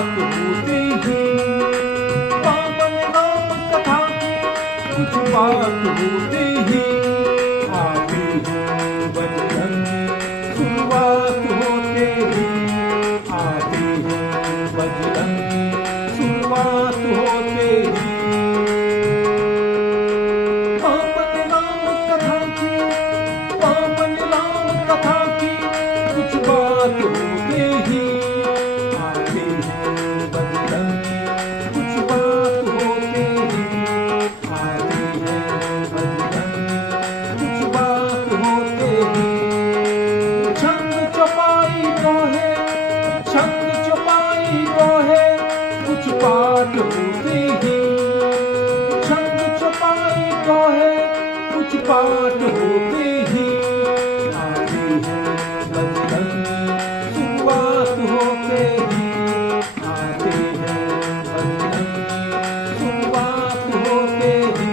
बात होते ही पावन राम कथा की कुछ बात होते ही आते हैं बजरंगी। शुरुआत होते ही आते हैं बजरंगी। शुरुआत होते ही पावन राम कथा की पावन राम कथा की कुछ बात होते ही आते हैं बजरंगी। कुछ बात होते ही आते हैं बजरंगी। कुछ बात होते ही छंद चौपाई तो है छंद चौपाई तो है कुछ पाठ होते ही छंद चौपाई तो है कुछ पाठ होते ही आते हैं बजरंगी। शुरुआत होते ही आते हैं बजरंगी। शुरुआत होते ही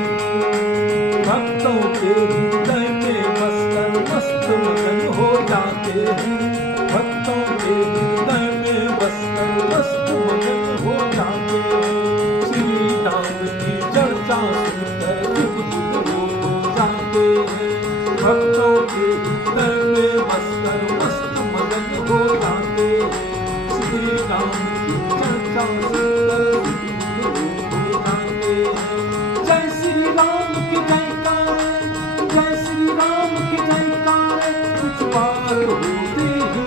भक्तों के हृदय में बसकर मस्त मगन हो जाते हैं। भक्तों के हृदय में बसकर मस्त मगन हो जाते हैं। श्री राम की चर्चा सुनकर जुग जुग लोग हो जाते हैं। भक्तों के हृदय में बसकर मस्त मगन हो जाते हैं। श्री राम की चर्चा सुनकर जुग जुग लोग हो जाते हैं। जय श्री राम की जयकार जय श्री राम की जयकार कुछ बात होते ही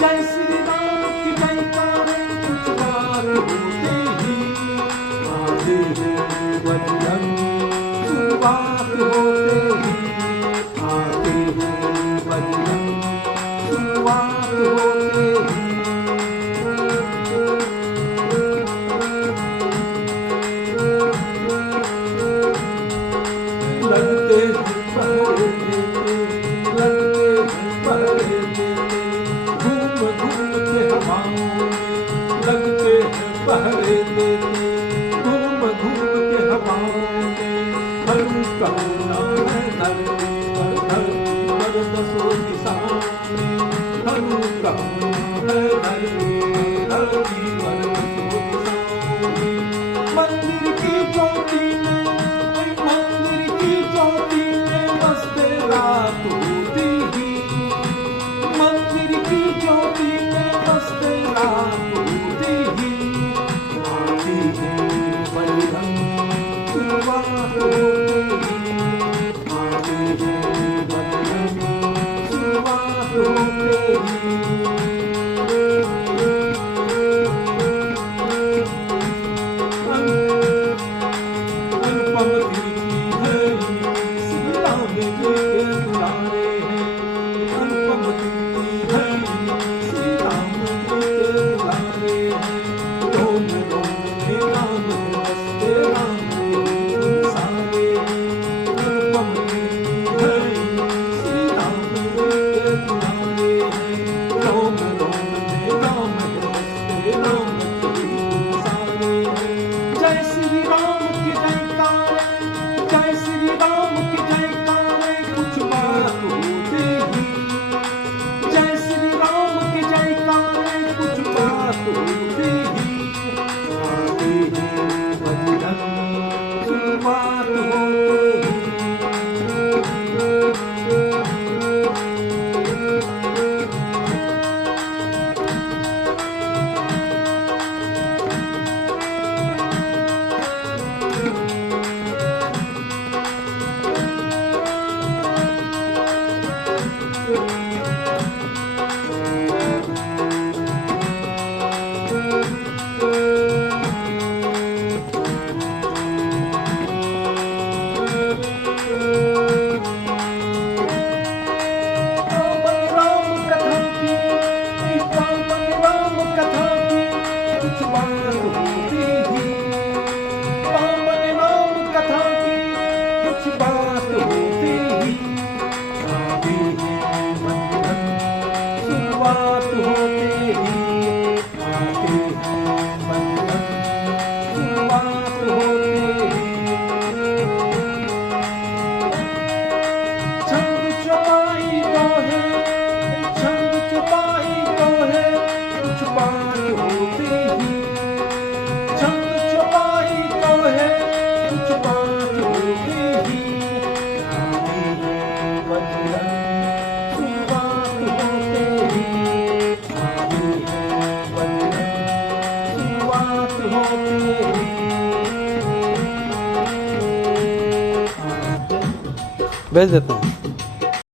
जय श्री राम की जयकार कुछ बात होते ही आते हैं बजरंगी। शुरुआत होते ही आते हैं बजरंगी। शुरुआत होते ही लगते हैं पहरे देते लगते हैं पहरे देते घूम घूम के हवाओं में लगते हैं पहरे देते घूम घूम के हवाओं में। हनु का नाम है धरती पर दसों दिशाओं में। हनु का नाम है धरती पर दसों दिशाओं में। मंदिर की ज्योति में मंदिर की ज्योति में बसते रात होती ही मंदिर की ज्योति में बसते रात होती ही आती है बजरंगी। शुरुआत होते ही आते हैं बजरंगी। शुरुआत होते ही अनुपम दिल की है श्री राम जी के दुलारे हैं। अनुपम दिल की है श्री राम जी के दुलारे होते भेज देते हैं।